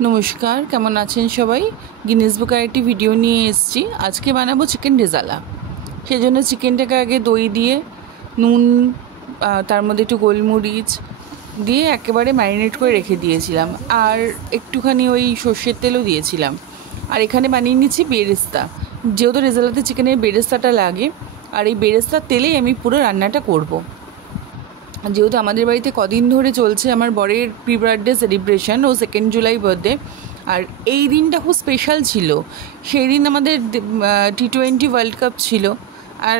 नमस्कार केमन आছেন सबाई गिनेस बुकर एक भिडियो निये एसेছি আজকে বানাবো চিকেন রেজালা। সেজন্য চিকেনটাকে আগে দই দিয়ে নুন তার মধ্যে একটু গোলমরিচ দিয়ে একেবারে ম্যারিনেট করে রেখে দিয়েছিলাম আর একটুখানি ওই সরষের তেলও দিয়েছিলাম। আর এখানে বানিয়ে নিয়েছি বেরেস্তা, যেহেতু রেজালাতে চিকেনের বেরেস্তাটা লাগে আর এই বেরেস্তার তেলেই আমি পুরো রান্নাটা করব। যেহেতু আমাদের বাড়িতে কদিন ধরে চলছে আমার বরের প্রি বার্থডে সেলিব্রেশন, ও 2 জুলাই বার্থডে, আর এই দিনটা খুব স্পেশাল ছিল। সেই দিন আমাদের T20 ওয়ার্ল্ড কাপ ছিল, আর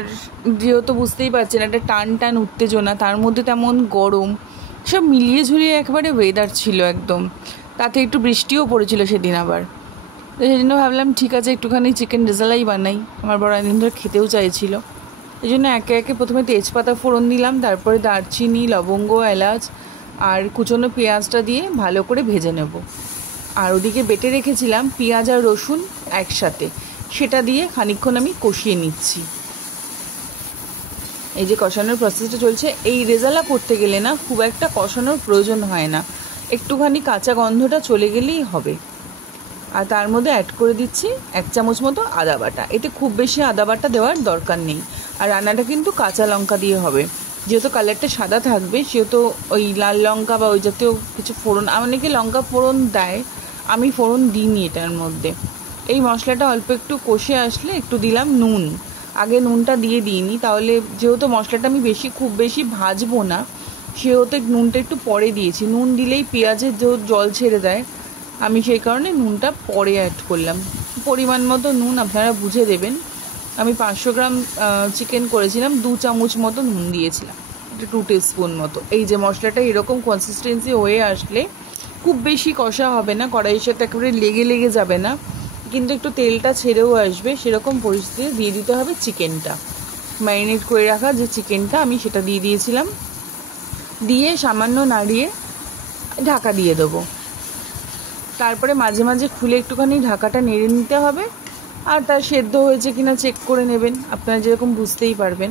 যেহেতু বুঝতেই পারছেন একটা টান উত্তেজনা, তার মধ্যে তেমন গরম, সব মিলিয়ে ঝুলিয়ে একেবারে ওয়েদার ছিল একদম। তাতে একটু বৃষ্টিও পড়েছিল সেদিন আবার। তো সেই জন্য ভাবলাম ঠিক আছে একটুখানি চিকেন রেজালাই বানাই, আমার বড় একদিন ধরে খেতেও চাইছিল। এই জন্য একে একে প্রথমে তেজপাতা ফোড়ন দিলাম, তারপরে দারচিনি, লবঙ্গ, এলাচ আর কুচনো পেঁয়াজটা দিয়ে ভালো করে ভেজে নেব। আর ওদিকে বেটে রেখেছিলাম পেঁয়াজ আর রসুন একসাথে, সেটা দিয়ে খানিকক্ষণ আমি কষিয়ে নিচ্ছি। এই যে কষানোর প্রসেসটা চলছে, এই রেজালা করতে গেলে না খুব একটা কষানোর প্রয়োজন হয় না, একটুখানি কাঁচা গন্ধটা চলে গেলেই হবে। আর তার মধ্যে অ্যাড করে দিচ্ছি 1 চামচ মতো আদা বাটা। এতে খুব বেশি আদা বাটা দেওয়ার দরকার নেই। আর রান্নাটা কিন্তু কাঁচা লঙ্কা দিয়ে হবে, যেহেতু কালারটা সাদা থাকবে সেহেতু ওই লাল লঙ্কা বা ওই জাতীয় কিছু ফোড়ন, অনেকে লঙ্কা ফোড়ন দেয়, আমি ফোড়ন দিইনি এটার মধ্যে। এই মশলাটা অল্প একটু কষে আসলে একটু দিলাম নুন, আগে নুনটা দিয়ে দিইনি, তাহলে যেহেতু মশলাটা আমি খুব বেশি ভাজবো না সেহেতু নুনটা একটু পরে দিয়েছি। নুন দিলেই পেঁয়াজের জল ছেড়ে দেয়, আমি সেই কারণে নুনটা পরে অ্যাড করলাম। পরিমাণ মতো নুন আপনারা বুঝে দেবেন। আমি 500 গ্রাম চিকেন করেছিলাম, 2 চামচ মতো নুন দিয়েছিলাম, এটা 2 টিস্পুন মতো। এই যে মশলাটা এরকম কনসিস্টেন্সি হয়ে আসলে খুব বেশি কষা হবে না, কড়াইয়ের সাথে একেবারে লেগে যাবে না, কিন্তু একটু তেলটা ছেড়েও আসবে, সেরকম পরিস্থিতি দিয়ে দিতে হবে চিকেনটা। ম্যারিনেট করে রাখা যে চিকেনটা আমি সেটা দিয়ে দিয়েছিলাম, দিয়ে সামান্য নাড়িয়ে ঢাকা দিয়ে দেবো। তারপরে মাঝে মাঝে খুলে একটুখানি ঢাকাটা নেড়ে নিতে হবে, আর তার সেদ্ধ হয়েছে কিনা চেক করে নেবেন, আপনারা যেরকম বুঝতেই পারবেন।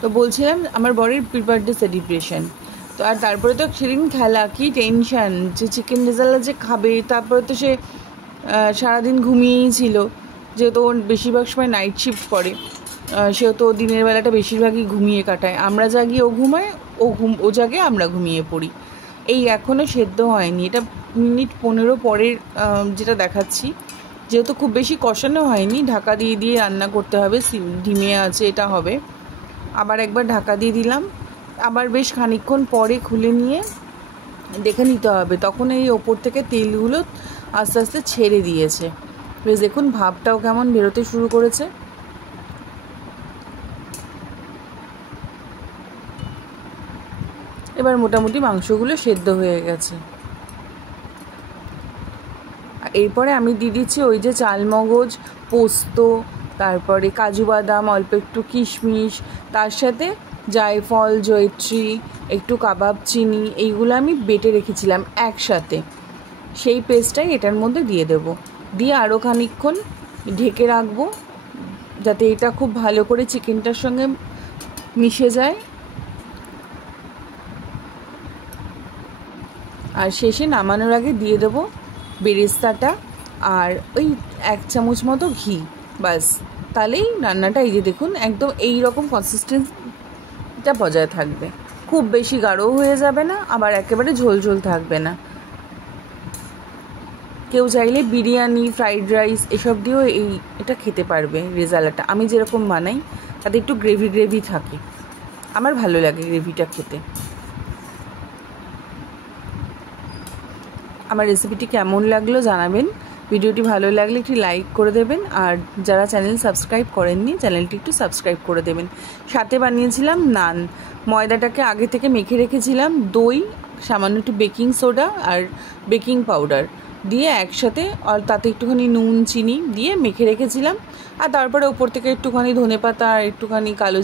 তো বলছিলাম আমার বরের প্রি বার্থডে সেলিব্রেশন, তো আর তারপরে তো সেদিন খেলা, কি টেনশান যে চিকেন রেজালা যে খাবে। তারপরে তো সে সারাদিন ঘুমিয়েই ছিল, যেহেতু ওর বেশিরভাগ সময় নাইট শিফট করে, সেহেতু দিনের বেলাটা বেশিরভাগই ঘুমিয়ে কাটায়। আমরা জাগি ও ঘুমায়, ও জাগে আমরা ঘুমিয়ে পড়ি। এই এখনও সেদ্ধ হয়নি, এটা মিনিট 15 পরের যেটা দেখাচ্ছি। যেহেতু খুব বেশি কষানো হয়নি, ঢাকা দিয়ে রান্না করতে হবে, ডিমে আছে এটা হবে। আবার একবার ঢাকা দিয়ে দিলাম, আবার বেশ খানিকক্ষণ পরে খুলে নিয়ে দেখে নিতে হবে, তখন এই ওপর থেকে তেলগুলো আস্তে আস্তে ছেড়ে দিয়েছে। বেশ দেখুন ভাবটাও কেমন বেরোতে শুরু করেছে। এবার মোটামুটি মাংসগুলো সেদ্ধ হয়ে গেছে। এরপরে আমি দিয়ে দিচ্ছি ওই যে চালমগজ, পোস্ত, তারপরে কাজু বাদাম, অল্প একটু কিশমিশ, তার সাথে জায়ফল, জয়িত্রী, একটু কাবাব চিনি, এইগুলো আমি বেটে রেখেছিলাম একসাথে, সেই পেস্টটাই এটার মধ্যে দিয়ে দেব। দিয়ে আরও খানিকক্ষণ ঢেকে রাখবো, যাতে এটা খুব ভালো করে চিকেনটার সঙ্গে মিশে যায়। আর শেষে নামানোর আগে দিয়ে দেবো বেরেস্তাটা আর ওই 1 চামচ মতো ঘি, বাস। তাহলেই রান্নাটা এই যে দেখুন একদম এই রকম কনসিস্টেন্সিটা বজায় থাকবে, খুব বেশি গাঢ়ও হয়ে যাবে না, আবার একেবারে ঝোল থাকবে না। কেউ চাইলে বিরিয়ানি, ফ্রাইড রাইস এসব দিয়েও এটা খেতে পারবে রেজালাটা। আমি যেরকম বানাই তাতে একটু গ্রেভি থাকে, আমার ভালো লাগে গ্রেভিটা খেতে। আমার রেসিপিটি কেমন লাগলো জানাবেন, ভিডিওটি ভালো লাগলে একটি লাইক করে দেবেন, আর যারা চ্যানেল সাবস্ক্রাইব করেননি চ্যানেলটি একটু সাবস্ক্রাইব করে দেবেন। সাথে বানিয়েছিলাম নান, ময়দাটাকে আগে থেকে মেখে রেখেছিলাম, দই, সামান্য একটু বেকিং সোডা আর বেকিং পাউডার দিয়ে একসাথে, আর তাতে একটুখানি নুন চিনি দিয়ে মেখে রেখেছিলাম। আর তারপরে ওপর থেকে একটুখানি ধনেপাতা আর একটুখানি কালো